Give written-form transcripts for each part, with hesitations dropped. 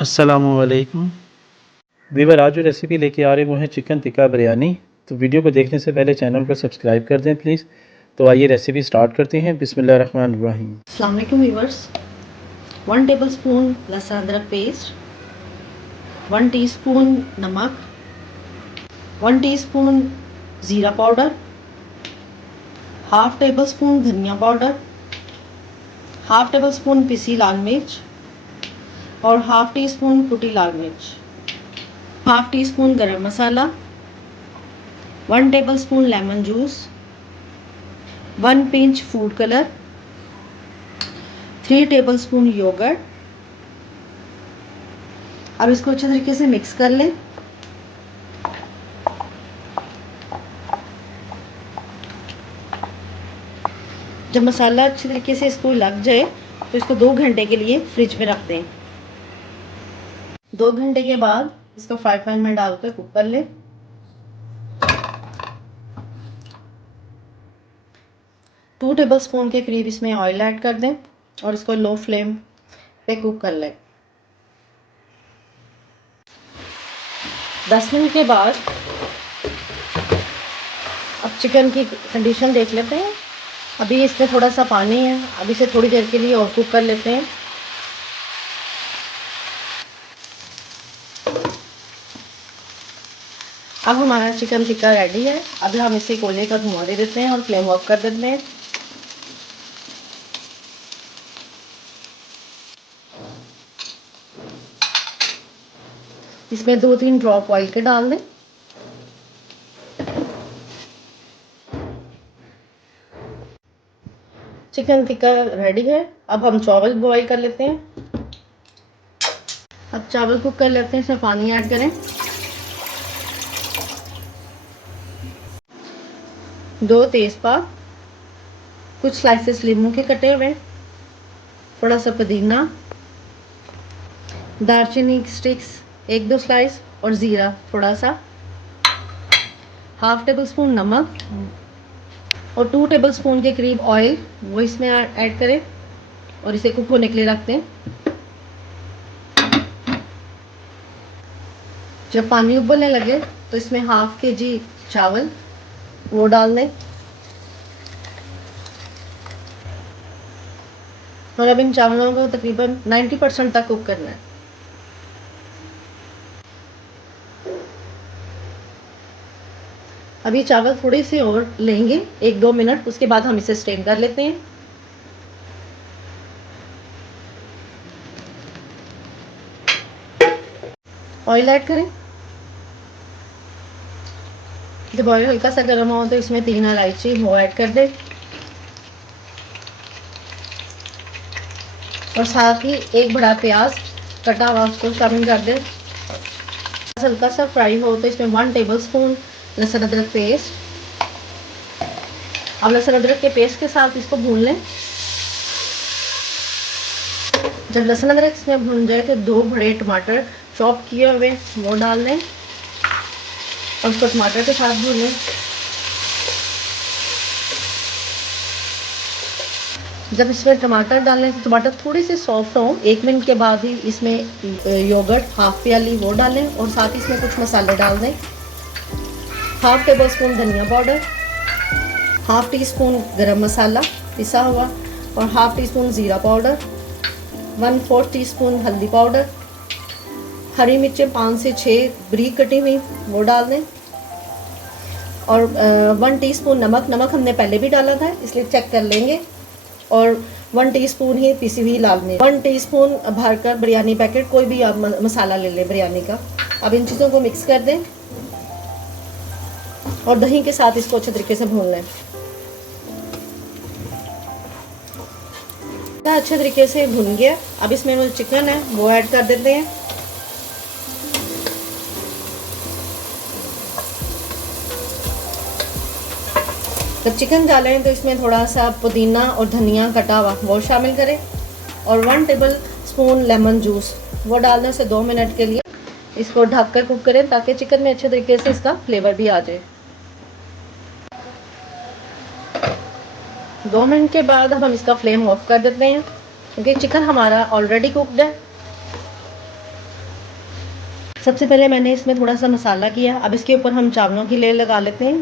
अस्सलामुअलैकुम वीवर। आज जो रेसिपी लेके आ रहे वो है चिकन टिक्का बिरयानी। तो वीडियो को देखने से पहले चैनल को सब्सक्राइब कर दें प्लीज़। तो आइए रेसिपी स्टार्ट करते हैं। बिस्मिल्लाहिर्रहमानिर्रहीम। अस्सलाम वालेकुम व्यूअर्स। 1 टेबलस्पून लहसुन अदरक पेस्ट, 1 टीस्पून नमक, 1 टीस्पून ज़ीरा पाउडर, हाफ टेबलस्पून धनिया पाउडर, हाफ टेबलस्पून पिसी लाल मिर्च और हाफ टी स्पून कुटी लाल मिर्च, half teaspoon garam masala, 1 tablespoon lemon juice, 1 pinch food colour, 3 tablespoon yogurt. अब इसको अच्छे तरीके से मिक्स कर लें। जब मसाला अच्छी तरीके से इसको लग जाए तो इसको 2 घंटे के लिए फ्रिज में रख दें। 2 घंटे के बाद इसको फ्राई पैन में डालकर कुक कर लें। 2 टेबलस्पून के करीब इसमें ऑयल ऐड कर दें और इसको लो फ्लेम पे कुक कर लें। 10 मिनट के बाद अब चिकन की कंडीशन देख लेते हैं। अभी इसमें थोड़ा सा पानी है, अभी इसे थोड़ी देर के लिए और कुक कर लेते हैं। अब हमारा चिकन टिक्का रेडी है। अभी हम इसे कोयले का धुआं दे देते हैं और फ्लेम ऑफ कर देते हैं। इसमें 2-3 ड्रॉप ऑयल के डाल दें। चिकन टिक्का रेडी है। अब हम चावल बॉईल कर लेते हैं। अब चावल कुक कर लेते हैं। इसमें पानी ऐड करें। 2 तेज़पात, कुछ स्लाइसेस लीमू के कटे हुए, थोड़ा सा पुदीना, दालचीनी स्टिक्स 1-2 स्लाइस और ज़ीरा थोड़ा सा, हाफ टेबल स्पून नमक और 2 टेबलस्पून के करीब ऑयल वो इसमें ऐड करें और इसे कुक होने के लिए रख दें। जब पानी उबलने लगे तो इसमें हाफ kg चावल वो डाल दें और अब इन चावलों को तकरीबन 90% तक कुक करना है। अभी चावल थोड़े से और लेंगे 1-2 मिनट, उसके बाद हम इसे स्ट्रेन कर लेते हैं। ऑयल ऐड करें। जब ऑयल हल्का सा गर्म हो तो इसमें 3 इलायची वो ऐड कर दें और साथ ही 1 बड़ा प्याज कटा हुआ उसको शामिल कर दें। हल्का सा फ्राई हो तो इसमें 1 टेबलस्पून लहसुन अदरक पेस्ट। अब लहसुन अदरक के पेस्ट के साथ इसको भून लें। जब लहसुन अदरक इसमें भून जाए तो 2 बड़े टमाटर चॉप किए हुए वो डाल दें और उसको टमाटर के साथ भून लें। जब इसमें टमाटर डालें तो टमाटर थोड़ी सी सॉफ्ट हो, 1 मिनट के बाद ही इसमें योगर्ट हाफ प्याली वो डालें और साथ ही इसमें कुछ मसाले डाल दें। हाफ टेबल स्पून धनिया powder, half teaspoon garam मसाला पिसा हुआ और हाफ टी स्पून ज़ीरा पाउडर, 1/4 टीस्पून हल्दी पाउडर, हरी मिर्चें 5 से 6 बारीक कटी हुई वो डाल दें और 1 टीस्पून नमक हमने पहले भी डाला था इसलिए चेक कर लेंगे और 1 टीस्पून ही पिसी हुई लाल मिर्च, 1 टीस्पून भरकर बिरयानी पैकेट कोई भी आप मसाला ले लें बिरयानी का। अब इन चीज़ों को मिक्स कर दें और दही के साथ इसको अच्छे तरीके से भून लें। अच्छे तरीके से भुन गया। अब इसमें जो चिकन है वो ऐड कर देते हैं। जब चिकन डालें तो इसमें थोड़ा सा पुदीना और धनिया कटा हुआ वो शामिल करें और 1 टेबल स्पून लेमन जूस वो डालने से 2 मिनट के लिए इसको ढककर कुक करें ताकि चिकन में अच्छे तरीके से इसका फ्लेवर भी आ जाए। 2 मिनट के बाद अब हम इसका फ्लेम ऑफ कर देते हैं क्योंकि चिकन हमारा ऑलरेडी कुकड है। सबसे पहले मैंने इसमें थोड़ा सा मसाला किया। अब इसके ऊपर हम चावलों की लेयर लगा लेते हैं।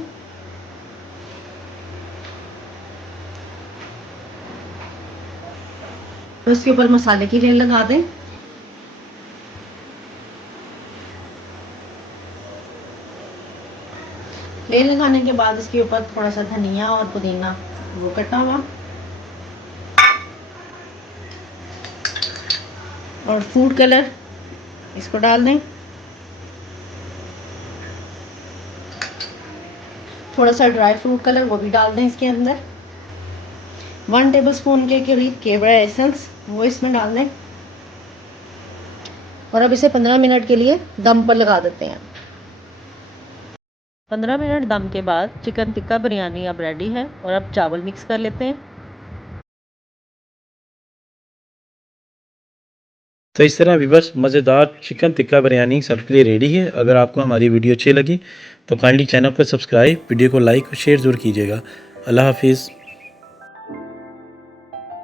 तो इसके ऊपर मसाले की लेयर लगा दें। लेयर लगाने के बाद इसके ऊपर थोड़ा सा धनिया और पुदीना वो कटा हुआ और फूड कलर इसको डाल दें। थोड़ा सा ड्राई फ्रूट कलर वो भी डाल दें इसके अंदर। 1 टेबलस्पून के करीब केवड़ा एसेंस वो इसमें डाल दें और अब इसे 15 मिनट के लिए दम पर लगा देते हैं। 15 मिनट दम के बाद चिकन टिक्का बिरयानी अब रेडी है और अब चावल मिक्स कर लेते हैं। तो इस तरह व्यूअर्स मज़ेदार चिकन टिक्का बिरयानी सबके लिए रेडी है। अगर आपको हमारी वीडियो अच्छी लगी तो काइंडली चैनल को सब्सक्राइब, वीडियो को लाइक और शेयर ज़रूर कीजिएगा। अल्लाह हाफिज़।